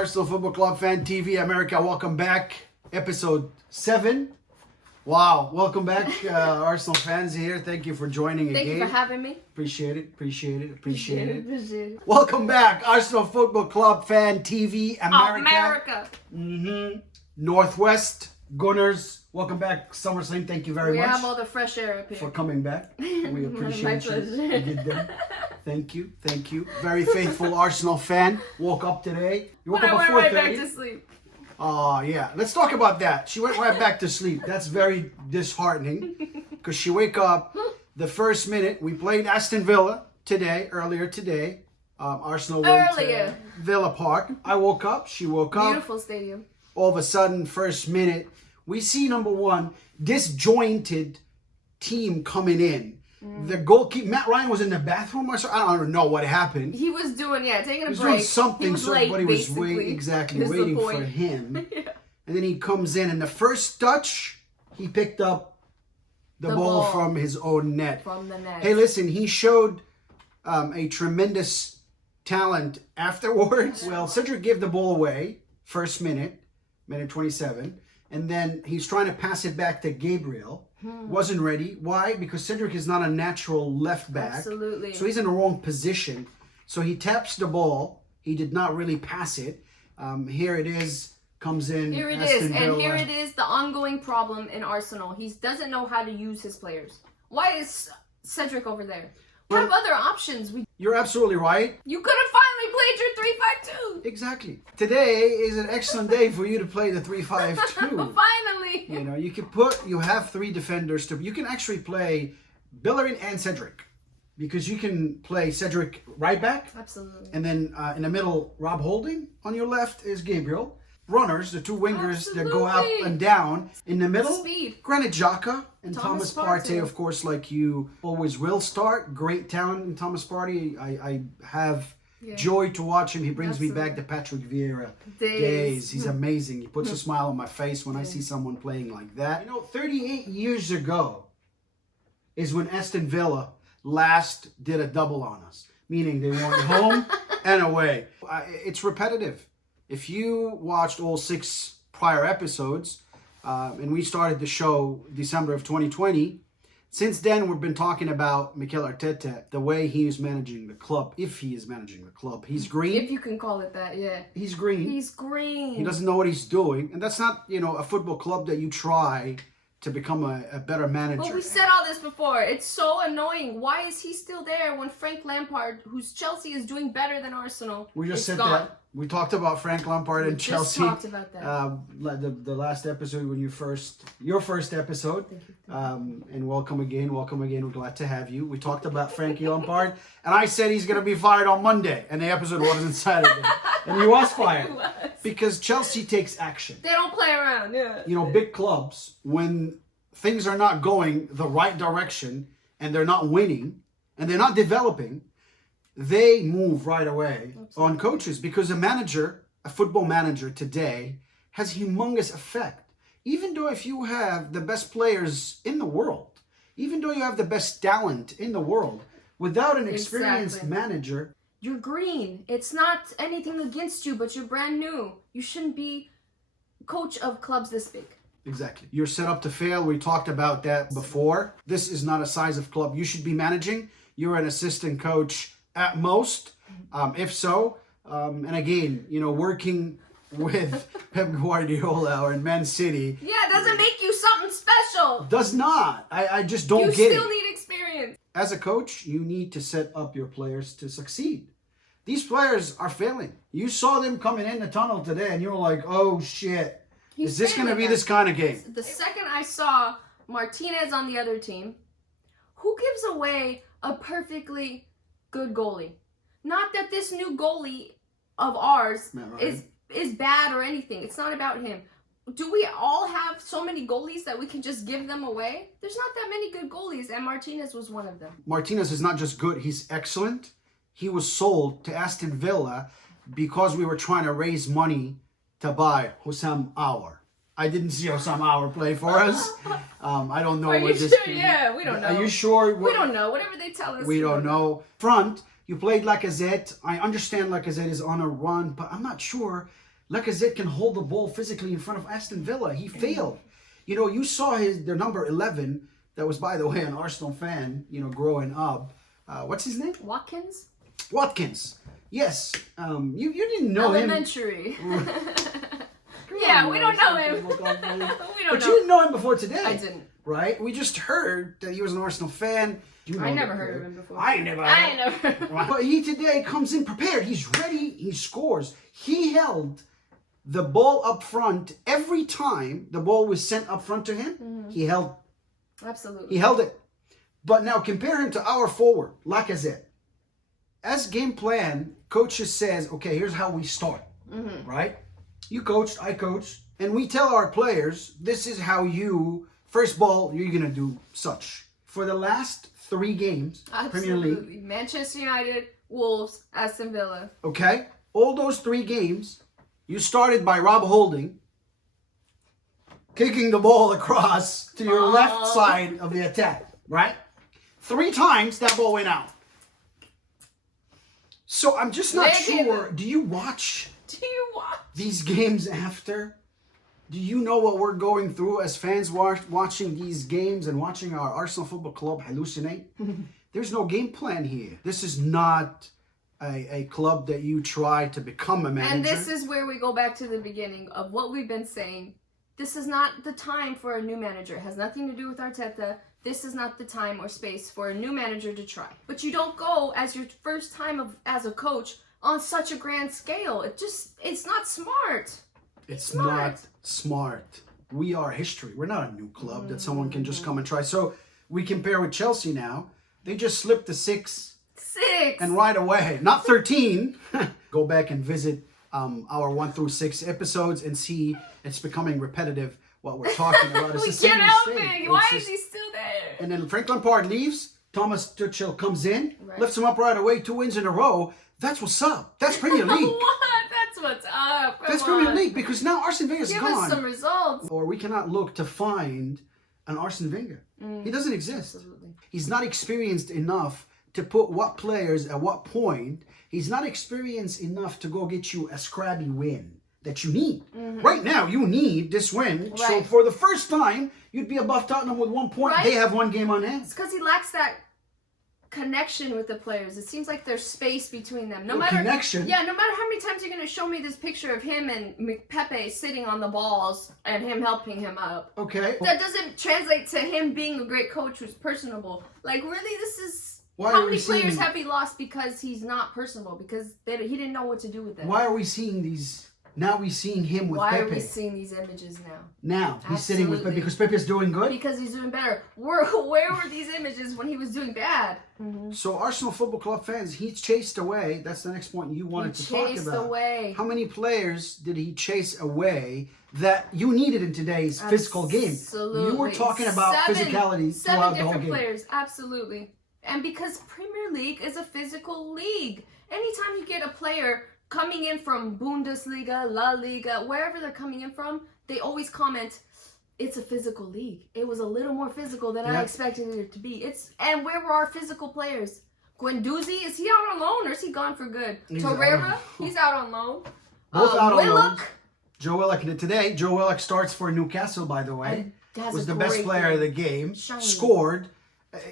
Arsenal Football Club Fan TV America. Welcome back. Episode 7. Wow. Welcome back, Arsenal fans here. Thank you for joining again. Thank you for having me. Appreciate it. Welcome back, Arsenal Football Club Fan TV America. Northwest Gunners. Welcome back, SummerSlam. Thank you very much. We have all the fresh air up here. For coming back. We appreciate you. pleasure. You did that. Thank you. Very faithful Arsenal fan. Woke up today. You woke But up I at went 4:30. right back to sleep. Oh, yeah. Let's talk about that. She went right back to sleep. That's very disheartening because she wake up the first minute. We played Aston Villa earlier today. Arsenal went to Villa Park. I woke up. She woke up. Beautiful stadium. All of a sudden, first minute, we see number one, disjointed team coming in. The goalkeeper, Matt Ryan, was in the bathroom or something. I don't know what happened. He was doing, taking a break. He was doing something. He was late, Somebody was basically. waiting for him. Yeah. And then he comes in, and the first touch, he picked up the ball from his own net. From the net. Hey, listen, he showed a tremendous talent afterwards. Well, Cedric gave the ball away, first minute 27. And then he's trying to pass it back to Gabriel. Wasn't ready. Why? Because Cedric is not a natural left back. Absolutely. So he's in the wrong position. So he taps the ball. He did not really pass it. Here it is. Comes in. Here it Aston is. Villa. And here it is, the ongoing problem in Arsenal. He doesn't know how to use his players. Why is Cedric over there? We have other options. You're absolutely right. You could have finally played your 3-5-2. Exactly. Today is an excellent day for you to play the 3-5-2. Finally. You know, you have 3 defenders. You can actually play Bellerin and Cedric. Because you can play Cedric right back. Absolutely. And then in the middle, Rob Holding. On your left is Gabriel. Runners, the 2 wingers that go up and down. In the middle, Speed. Granit Xhaka and Thomas Thomas Partey, Partey. of course, like you always will start. Great talent in Thomas Partey. I have joy to watch him. He brings me back to Patrick Vieira days. He's amazing. He puts a smile on my face when I see someone playing like that. You know, 38 years ago is when Aston Villa last did a double on us. Meaning they won home and away. It's repetitive. If you watched all 6 prior episodes, and we started the show December of 2020, since then we've been talking about Mikel Arteta, the way he is managing the club, if he is managing the club. He's green. If you can call it that, yeah. He's green. He's green. He doesn't know what he's doing. And that's not, a football club that you try to become a better manager. But we said all this before. It's so annoying. Why is he still there when Frank Lampard, whose Chelsea is doing better than Arsenal, We just is said gone? that. We talked about Frank Lampard and Chelsea. We just talked about that. The last episode when your first episode. And welcome again. We're glad to have you. We talked about Frankie Lampard, and I said he's gonna be fired on Monday, and the episode wasn't Saturday, and he was fired He was. because Chelsea takes action. They don't play around. Yeah. Big clubs, when things are not going the right direction and they're not winning and they're not developing, they move right away on coaches because a football manager today has humongous effect. Even though if you have the best players in the world, even though you have the best talent in the world, without an experienced manager, you're green. It's not anything against you, but you're brand new. You shouldn't be coach of clubs this big. Exactly. You're set up to fail. We talked about that before. This is not a size of club you should be managing. You're an assistant coach at most, if so. And again, working with Pep Guardiola or in Man City. Yeah, it doesn't make you something special. Does not. I just don't get it. You still need experience. As a coach, you need to set up your players to succeed. These players are failing. You saw them coming in the tunnel today and you were like, oh shit. Is this going to be this kind of game? The second I saw Martinez on the other team, who gives away a perfectly good goalie? Not that this new goalie of ours is bad or anything. It's not about him. Do we all have so many goalies that we can just give them away? There's not that many good goalies, and Martinez was one of them. Martinez is not just good, he's excellent. He was sold to Aston Villa because we were trying to raise money to buy Houssam Aouar. I didn't see Houssam Aouar play for us. I don't know. Are you sure? Yeah, we don't know. Are you sure? We don't know. Whatever they tell us. We don't know. Front, you played Lacazette. I understand Lacazette is on a run, but I'm not sure Lacazette can hold the ball physically in front of Aston Villa. He failed. You know, you saw their number 11. That was, by the way, an Arsenal fan, you know, growing up. What's his name? Watkins. Yes. You didn't know Elementary. Yeah, we don't know him. We don't know. But you didn't know him before today. I didn't. Right? We just heard that he was an Arsenal fan. I never heard of him before. I never heard of him. But he today comes in prepared. He's ready. He scores. He held the ball up front every time the ball was sent up front to him. Mm-hmm. He held. Absolutely. He held it. But now compare him to our forward, Lacazette. As game plan, coaches says, okay, here's how we start. Mm-hmm. Right? You coached, I coached. And we tell our players, this is how you, first ball, you're going to do such. For the last 3 games, Premier League. Manchester United, Wolves, Aston Villa. Okay? All those 3 games, you started by Rob Holding, kicking the ball across to your left side of the attack. Right? 3 times, that ball went out. So I'm just not sure. Do you watch these games after? Do you know what we're going through as fans watching these games and watching our Arsenal Football Club hallucinate? There's no game plan here. This is not a club that you try to become a manager. And this is where we go back to the beginning of what we've been saying. This is not the time for a new manager. It has nothing to do with Arteta. This is not the time or space for a new manager to try. But you don't go as your first time as a coach on such a grand scale. It's not smart. It's not smart. We are history. We're not a new club that someone can just come and try. So we compare with Chelsea now. They just slipped to 6. And right away, not 13. Go back and visit our 1 through 6 episodes and see it's becoming repetitive what we're talking about. It's we can't help it. Why is he still there? And then Frank Lampard leaves. Thomas Tuchel comes in, lifts him up right away, 2 wins in a row. That's what's up. That's Premier League. What? That's what's up. That's Premier League because now Arsene Wenger's gone. Give us some results. Or we cannot look to find an Arsene Wenger. He doesn't exist. Absolutely. He's not experienced enough to put what players at what point. He's not experienced enough to go get you a scrappy win that you need. Right now, you need this win. Right. So for the first time, you'd be above Tottenham with 1 point. Right. They have 1 game on hand. It's because he lacks that connection with the players. It seems like there's space between them. No matter connection. Yeah, no matter how many times you're going to show me this picture of him and Pepe sitting on the balls and him helping him up. Okay. That doesn't translate to him being a great coach who's personable. Like, really, this is... Why how many players have he lost because he's not personable? Because he didn't know what to do with them. Why are we seeing these... Now we're seeing him with Pepe. Why are we seeing these images now? Now, he's sitting with Pepe because Pepe's doing good? Because he's doing better. Where were these images when he was doing bad? So Arsenal Football Club fans, he's chased away. That's the next point you wanted to talk about. Chased away. How many players did he chase away that you needed in today's physical game? Absolutely. You were talking about physicality throughout the whole game. 7 different players, absolutely. And because Premier League is a physical league. Anytime you get a player coming in from Bundesliga, La Liga, wherever they're coming in from, they always comment, it's a physical league. It was a little more physical than I expected it to be. And where were our physical players? Guendouzi, is he out on loan or is he gone for good? Torreira, he's out on loan. Both out on loan. Joe Willock today. Joe Willock starts for Newcastle, by the way. Was the best player of the game. Shiny. Scored.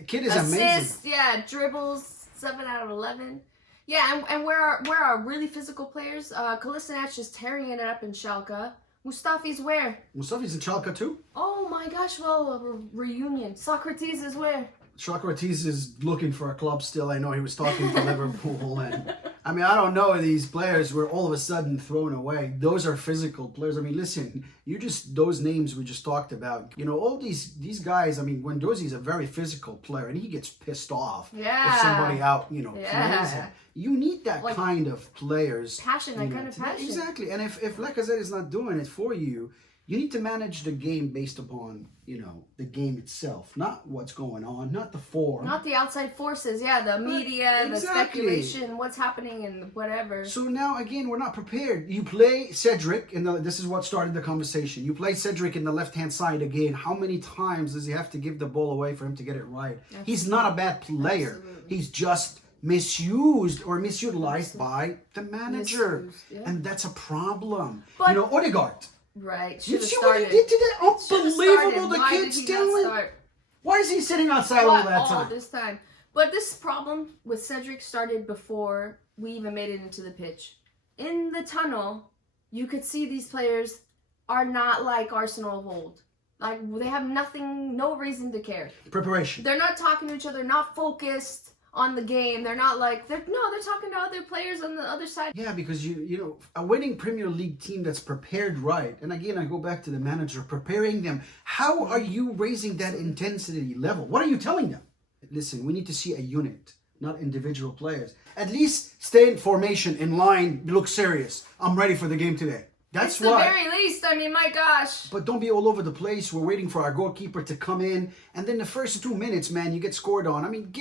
Kid is amazing. Assists, dribbles, 7 out of 11. Yeah, and where are really physical players? Kolasinac is tearing it up in Schalke. Mustafi's where? Mustafi's in Schalke too? Oh my gosh, well, a reunion. Socrates is where? Socrates is looking for a club still. I know he was talking to Liverpool. And I mean, I don't know, these players were all of a sudden thrown away. Those are physical players. I mean, listen, those names we just talked about, you know, all these guys, I mean, Guendouzi's a very physical player and he gets pissed off if somebody out, you know, plays him. You need that kind of players. Passion, that kind of passion. Exactly. And if Lacazette is not doing it for you, you need to manage the game based upon, you know, the game itself, not what's going on, not the form. Not the outside forces, the media, the speculation, what's happening and whatever. So now, again, we're not prepared. You play Cedric, this is what started the conversation. You play Cedric in the left-hand side again. How many times does he have to give the ball away for him to get it right? Absolutely. He's not a bad player. Absolutely. He's just misused or misutilized by the manager. Misused, yeah. And that's a problem. But- Odegaard. Right. You Should have see what he started. did today? Unbelievable. The Why kid's did he not still in. start? Why is he sitting outside all that All time? this time. But this problem with Cedric started before we even made it into the pitch. In the tunnel, you could see these players are not like Arsenal of old. Like, they have nothing, no reason to care. Preparation. They're not talking to each other, not focused on the game. They're not like, they're talking to other players on the other side. Yeah, because you know, a winning Premier League team that's prepared right, and again, I go back to the manager, preparing them. How are you raising that intensity level? What are you telling them? Listen, we need to see a unit, not individual players. At least stay in formation, in line, look serious. I'm ready for the game today. That's It's the what. very least. I mean, my gosh. But don't be all over the place. We're waiting for our goalkeeper to come in. And then the first 2 minutes, man, you get scored on. I mean,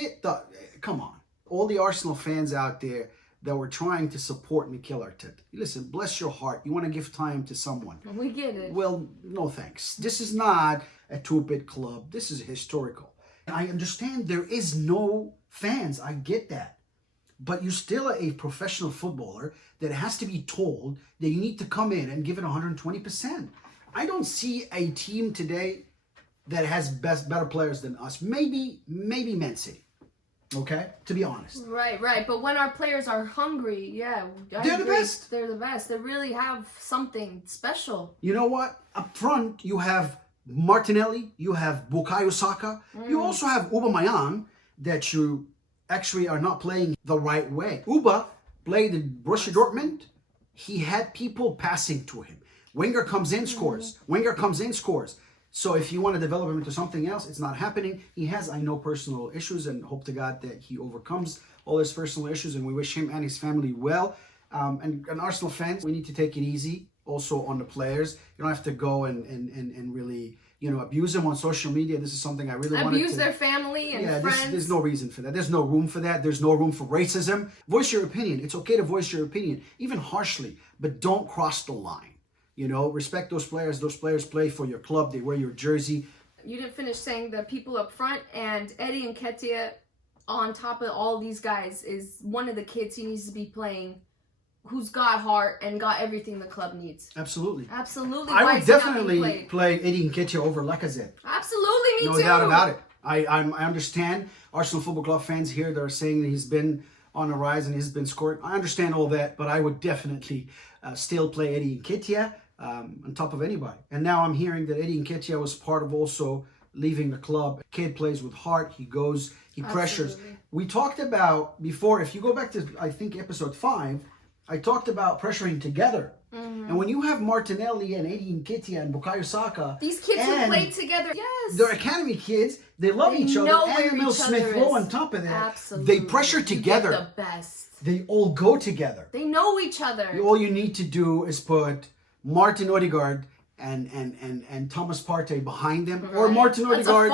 come on. All the Arsenal fans out there that were trying to support Mikel Arteta. Listen, bless your heart. You want to give time to someone. We get it. Well, no thanks. This is not a two-bit club. This is historical. I understand there is no fans. I get that. But you're still a professional footballer that has to be told that you need to come in and give it 120%. I don't see a team today that has better players than us. Maybe Man City. Okay? To be honest. Right. But when our players are hungry, yeah. They're the best. They're the best. They really have something special. You know what? Up front, you have Martinelli. You have Bukayo Saka. You also have Aubameyang that you actually are not playing the right way. Uba played in Borussia Dortmund. He had people passing to him. Wenger comes in, scores. Wenger comes in, scores. So if you want to develop him into something else, it's not happening. He has, I know, personal issues, and hope to God that he overcomes all his personal issues, and we wish him and his family well. And Arsenal fans, we need to take it easy also on the players. You don't have to go and really, abuse them on social media. This is something I really want to... Abuse their family and friends. There's no reason for that. There's no room for that. There's no room for racism. Voice your opinion. It's okay to voice your opinion, even harshly, but don't cross the line. Respect those players. Those players play for your club. They wear your jersey. You didn't finish saying the people up front, and Eddie Nketiah, on top of all these guys, is one of the kids he needs to be playing, who's got heart and got everything the club needs. Absolutely. I would definitely play Eddie Nketiah over Lacazette. Absolutely, me too. No doubt about it. I understand Arsenal Football Club fans here that are saying that he's been on a rise and he's been scoring. I understand all that, but I would definitely still play Eddie Nketiah on top of anybody. And now I'm hearing that Eddie Nketiah was part of also leaving the club. Kid plays with heart. He goes, he pressures. Absolutely. We talked about before, if you go back to, I think, episode 5, I talked about pressuring together. And when you have Martinelli and Eddie Nketiah and Bukayo Saka, these kids who play together, yes, they're academy kids. They love each other. And Emil Smith-Rowe on top of that. Absolutely. They pressure together. You get the best. They all go together. They know each other. All you need to do is put Martin Odegaard and Thomas Partey behind them, or Martin Odegaard.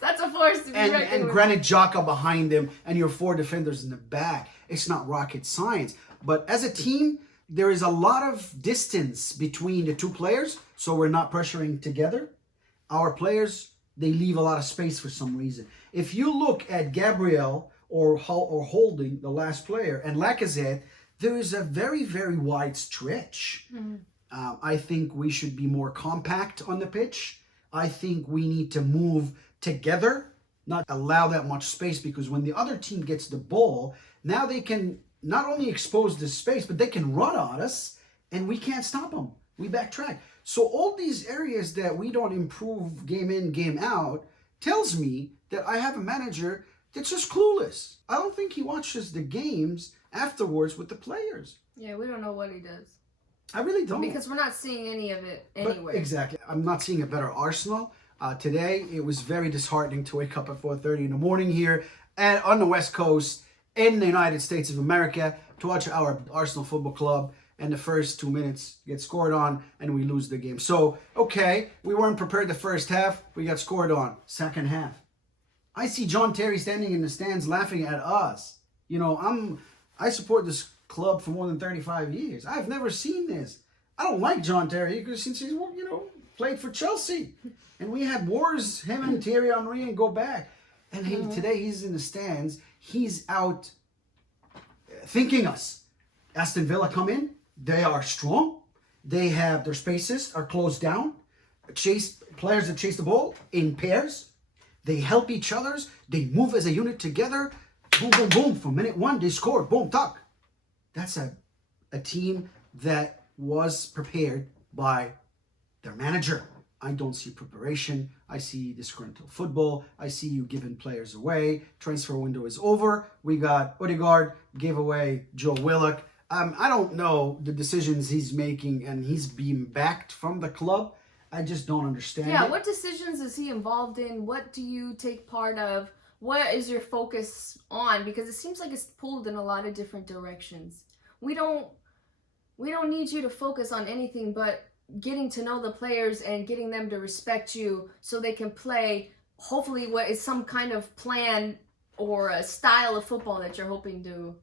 That's a force. To be and Granit Xhaka behind them, and your 4 defenders in the back. It's not rocket science. But as a team, there is a lot of distance between the two players, so we're not pressuring together. Our players, they leave a lot of space for some reason. If you look at Gabriel or Holding, the last player, and Lacazette, there is a very, very wide stretch. I think we should be more compact on the pitch. I think we need to move together, not allow that much space, because when the other team gets the ball, now they can not only expose the space, but they can run on us, and we can't stop them. We backtrack. So all these areas that we don't improve game in, game out, tells me that I have a manager that's just clueless. I don't think he watches the games afterwards with the players. Yeah, we don't know what he does. I really don't. Because we're not seeing any of it anywhere. Exactly. I'm not seeing a better Arsenal. Today, it was very disheartening to wake up at 4:30 in the morning here on the West Coast in the United States of America to watch our Arsenal Football Club, and the first 2 minutes get scored on and we lose the game. So, okay, we weren't prepared the first half. We got scored on. Second half. I see John Terry standing in the stands laughing at us. I support this club for more than 35 years. I've never seen this. I don't like John Terry because since he's, played for Chelsea. And we had wars, him and Thierry Henry, and go back. And today he's in the stands. He's out thinking us. Aston Villa come in. They are strong. They have their spaces are closed down. Players that chase the ball in pairs. They help each other. They move as a unit together. Boom, boom, boom. From minute one, they score. Boom, tuck. That's a team that was prepared by their manager. I don't see preparation. I see disgruntled football. I see you giving players away. Transfer window is over. We got Odegaard, gave away Joe Willock. I don't know the decisions he's making, and he's being backed from the club. I just don't understand it. What decisions is he involved in? What do you take part of? What is your focus on? Because it seems like it's pulled in a lot of different directions. We don't need you to focus on anything but getting to know the players and getting them to respect you so they can play, hopefully, what is some kind of plan or a style of football that you're hoping to.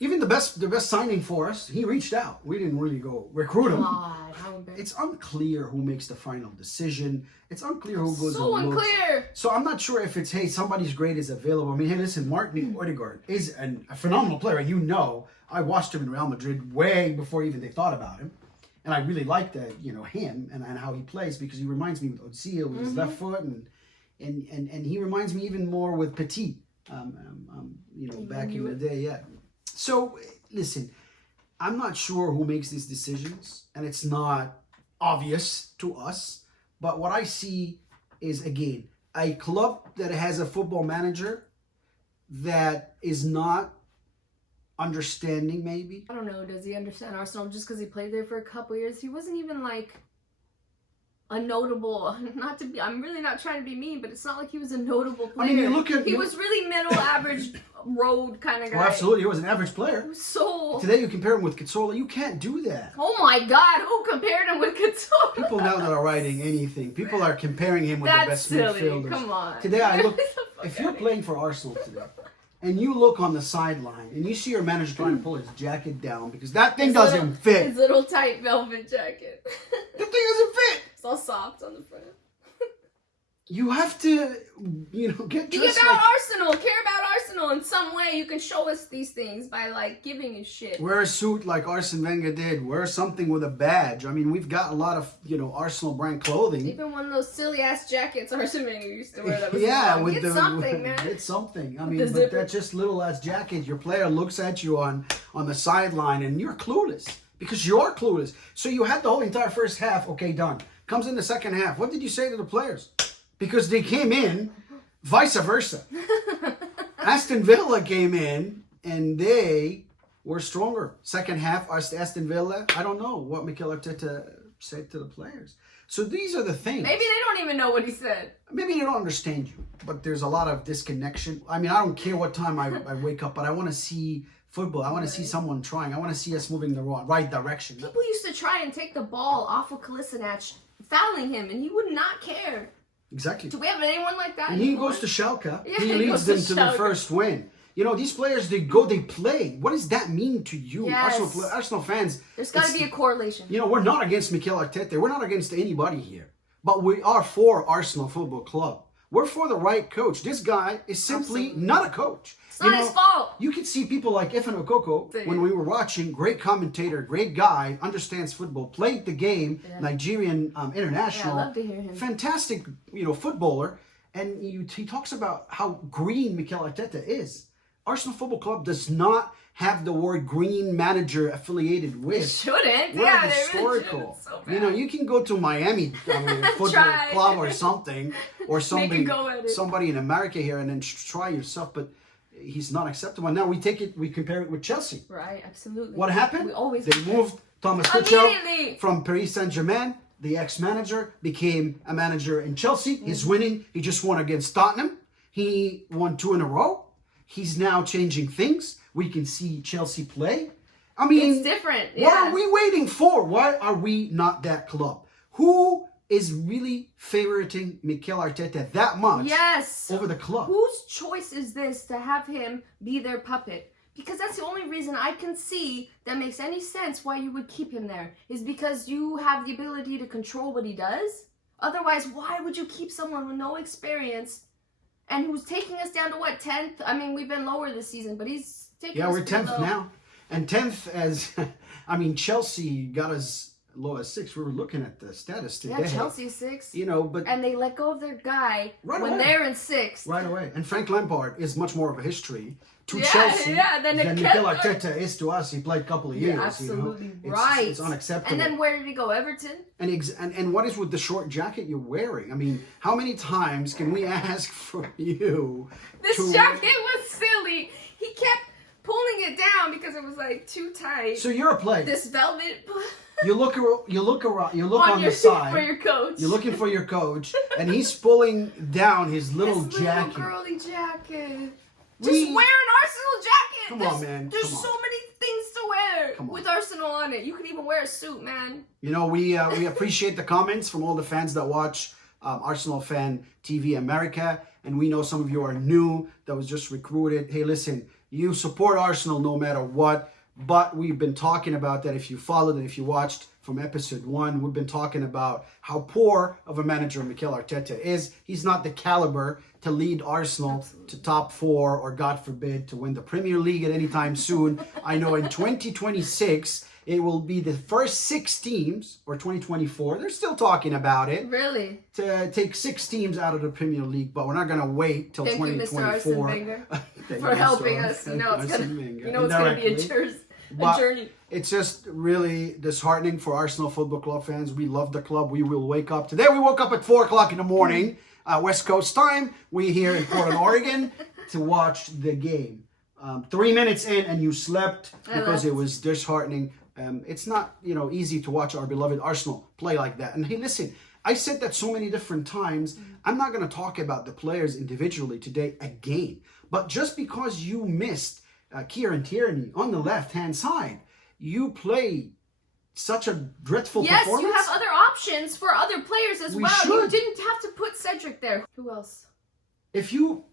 Even the best signing for us, he reached out. We didn't really go recruit him. God, how embarrassing. It's unclear who makes the final decision. It's unclear who goes so and looks. Unclear. So I'm not sure if it's, hey, somebody's great is available. I mean, hey, listen, Martin Odegaard is a phenomenal player. You know, I watched him in Real Madrid way before even they thought about him. And I really like him and how he plays, because he reminds me with Ozil with his left foot, and he reminds me even more with Petit, back in the day, yeah. So listen, I'm not sure who makes these decisions, and it's not obvious to us. But what I see is, again, a club that has a football manager that is not understanding, maybe. I don't know. Does he understand Arsenal just because he played there for a couple years? He wasn't even like a notable. I'm really not trying to be mean, but it's not like he was a notable player. I mean, he was really middle average road kind of guy. Oh, absolutely, he was an average player. So today you compare him with Cazorla, you can't do that. Oh my God, who compared him with Cazorla? People now that are writing anything, people are comparing him with the best silly. midfielders. Come on. Today I look. If you're playing for Arsenal today, and you look on the sideline, and you see your manager trying to pull his jacket down because that thing doesn't fit. His little tight velvet jacket. The thing doesn't fit. It's all soft on the front. You have to, get dressed Care about Arsenal in some way. You can show us these things by, giving a shit. Wear a suit like Arsene Wenger did. Wear something with a badge. I mean, we've got a lot of, Arsenal brand clothing. Even one of those silly-ass jackets Arsene Wenger used to wear. That was get something, man. Get something. I mean, but that just little-ass jacket, your player looks at you on the sideline, and you're clueless. Because you're clueless. So you had the whole entire first half, okay, done. Comes in the second half. What did you say to the players? Because they came in, vice versa. Aston Villa came in, and they were stronger. Second half, Aston Villa, I don't know what Mikel Arteta said to the players. So these are the things. Maybe they don't even know what he said. Maybe they don't understand you, but there's a lot of disconnection. I mean, I don't care what time I wake up, but I want to see football. I want to see someone trying. I want to see us moving the right direction. People used to try and take the ball off of Kolasinac, fouling him, and he would not care. Exactly. Do we have anyone like that? And he goes to Schalke. Yeah, he leads them to the first win. These players, they play. What does that mean to you? Yes. Arsenal fans. There's got to be a correlation. We're not against Mikel Arteta. We're not against anybody here. But we are for Arsenal Football Club. We're for the right coach. This guy is simply not a coach. It's not his fault. You can see people like Efen Okoko, when we were watching, great commentator, great guy, understands football, played the game, Nigerian international. I love to hear him. Fantastic, footballer. And he talks about how green Mikel Arteta is. Arsenal Football Club does not have the word green manager affiliated with. It shouldn't. We're historical. Really so you can go to Miami football club or something, or somebody in America here, and then try yourself. But he's not acceptable. Now we compare it with Chelsea. Right, absolutely. What happened? They moved Thomas Tuchel from Paris Saint-Germain. The ex-manager became a manager in Chelsea. He's winning. He just won against Tottenham. He won 2 in a row. He's now changing things. We can see Chelsea play. I mean, it's different. What are we waiting for? Why are we not that club? Who is really favoriting Mikel Arteta that much over the club? Whose choice is this to have him be their puppet? Because that's the only reason I can see that makes any sense why you would keep him there, is because you have the ability to control what he does. Otherwise, why would you keep someone with no experience and who's taking us down to 10th? I mean, we've been lower this season, but he's taking us we're 10th now. And 10th as, I mean, Chelsea got as low as 6. We were looking at the status today. Yeah, Chelsea 6. You know, but and they let go of their guy right when away. they're in 6th. Right away. And Frank Lampard is much more of a history to Yeah, Chelsea yeah, than Mikel Arteta is to us. He played a couple of years. Absolutely you know? right. It's unacceptable. And then where did he go? Everton? And what is with the short jacket you're wearing? I mean, how many times can we ask for you? This jacket was silly. He kept pulling it down because it was like too tight. So you're a player. This velvet. You look around. You look on your, the side for your coach. You're looking for your coach, and he's pulling down his little jacket. Little girly jacket. Just wear an Arsenal jacket. Come on, man. There's Come on. so many things to wear with Arsenal on it. You could even wear a suit, man. You know, we appreciate the comments from all the fans that watch Arsenal Fan TV America, and we know some of you are new that was just recruited. Hey, listen, you support Arsenal no matter what, but we've been talking about that. If you followed and if you watched from episode 1, we've been talking about how poor of a manager Mikel Arteta is. He's not the caliber to lead Arsenal to top 4 or, God forbid, to win the Premier League at any time soon. I know in 2026, it will be the first 6 teams, or 2024, they're still talking about it. Really? To take 6 teams out of the Premier League, but we're not going to wait till 2024. Thank you, Mr. Arsene Wenger, for helping us. You know, it's going to be a journey. It's just really disheartening for Arsenal Football Club fans. We love the club. We will wake up. Today we woke up at 4 o'clock in the morning, West Coast time. We're here in Portland, Oregon, to watch the game. 3 minutes in and you slept because it was disheartening. It's not, easy to watch our beloved Arsenal play like that. And hey, listen, I said that so many different times. I'm not going to talk about the players individually today again. But just because you missed Kieran Tierney on the left-hand side, you play such a dreadful performance. Yes, you have other options for other players as well. You didn't have to put Cedric there. Who else? If you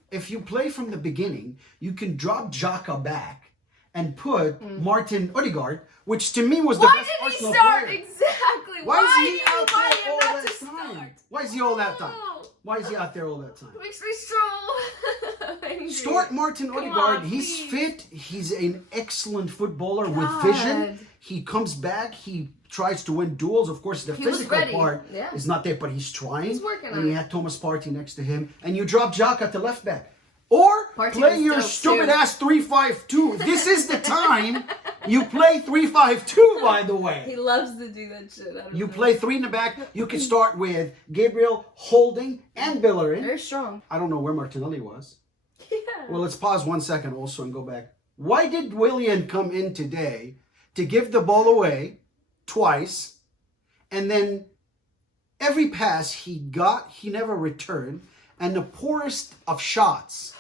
play from the beginning, you can drop Xhaka back and put Martin Odegaard, which to me was the best Arsenal player. Why did he start? Exactly. Why is he out there all not that to time? start? Why is he all that time? Why is he out there all that time? It makes me so angry. Start Martin Odegaard. He's fit. He's an excellent footballer with vision. He comes back. He tries to win duels. Of course, the physical part is not there, but he's trying. He's working on it. And he had Thomas Partey next to him. And you drop Xhaka to left back. Or play your stupid ass 3-5-2. This is the time you play 3-5-2, by the way. He loves to do that shit. You play 3 in the back. You can start with Gabriel, Holding, and Bellerin. Very strong. I don't know where Martinelli was. Yeah. Well, let's pause 1 second also and go back. Why did Willian come in today to give the ball away twice, and then every pass he got, he never returned, and the poorest of shots?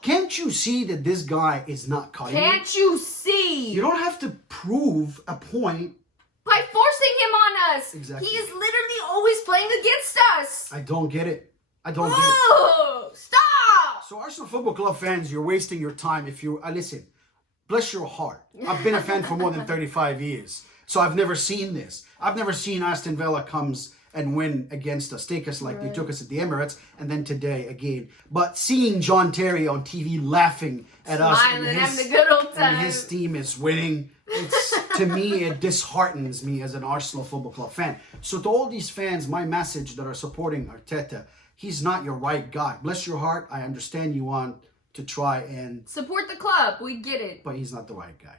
Can't you see that this guy is not cutting? Can't you see? You don't have to prove a point by forcing him on us. Exactly. He is literally always playing against us. I don't get it. I don't get it. Stop! So Arsenal Football Club fans, you're wasting your time if you... listen, bless your heart. I've been a fan for more than 35 years. So I've never seen this. I've never seen Aston Villa comes and win against us, take us like they took us at the Emirates, and then today again. But seeing John Terry on TV laughing at us and having a good old time. And his team is winning, to me, it disheartens me as an Arsenal Football Club fan. So to all these fans, my message that are supporting Arteta, he's not your right guy. Bless your heart. I understand you want to try and... support the club. We get it. But he's not the right guy.